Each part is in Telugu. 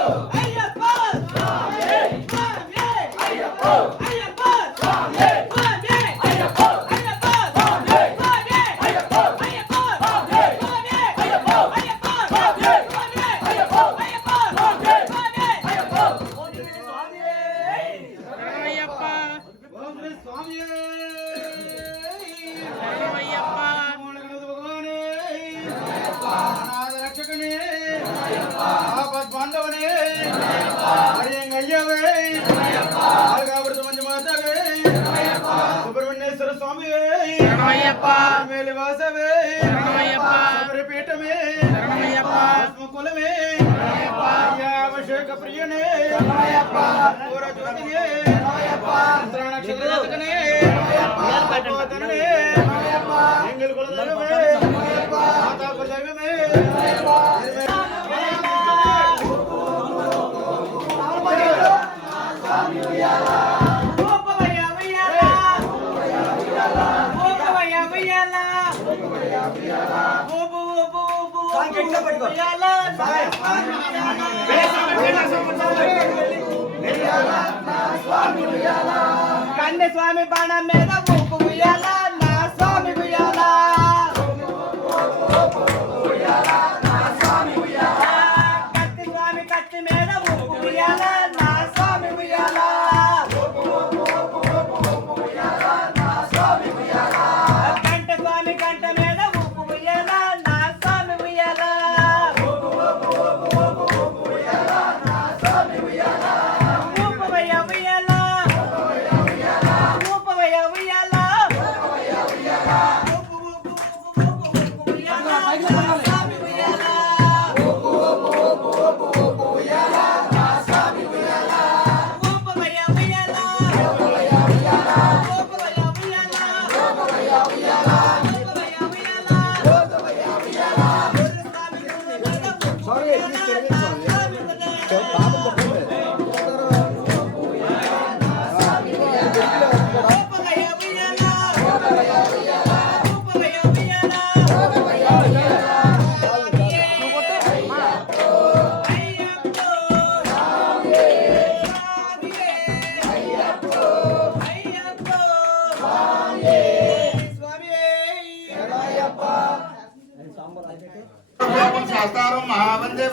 ఓం సుబ్రహ్మణ్యేశ్వర స్వామియే మేలి వాసవే శబరిపీఠమే కులమే అభిషేక ప్రియనే పూర జ్యోతినే. కన్య స్వామి బాణ మీద ఊపు ఉయ్యాల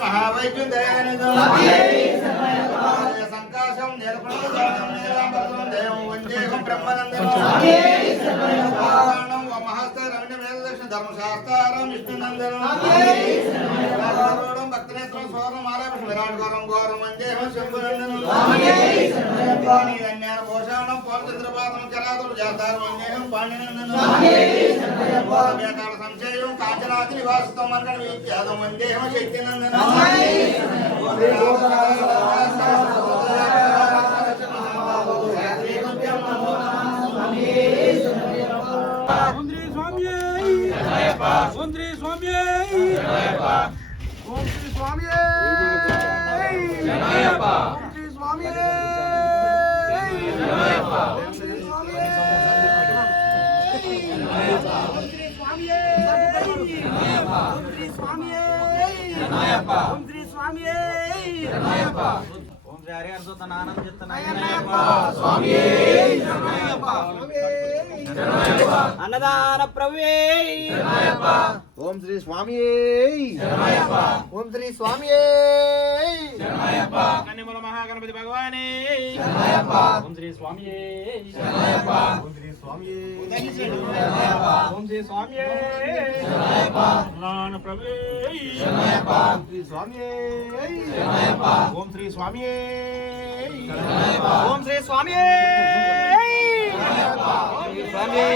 మహావైద్యం దయానిధం సంకాశం నిరపణం దేవం వందేహం బ్రహ్మనందనం మహాస్త రమణ మేధదక్షిణ ధర్మశాస్త్రం విష్ణునందనం భక్తనేత్రం స్వర్ణం ఆరాపణ విరాట్ ఘోరం ఘోరం వందేహం శంభునందనం అన్యాన జాతారు వందేహం వేతాళ కాంచనాది నివాసితం మనకణ విద్యాదం వందేహం శక్తినందనం సుందరి స్వామి స్వామి స్వామి స్వామి ఓం శ్రీ స్వామి ఓం శ్రీ స్వామి. ఓం శ్రీ హరి హర్షోత్తనానం స్వామి. అన్నదాన ప్రభువే ఓం శ్రీ స్వామి. ఓం శ్రీ స్వామి. కన్యముల మహాగణపతి భగవానే. ఓం శ్రీ స్వామి ఓం శ్రీ స్వామి ఓం శ్రీ స్వామి ప్రభు ఓం శ్రీ స్వామి ఓం శ్రీ స్వామి ఓం శ్రీ స్వామి స్వామి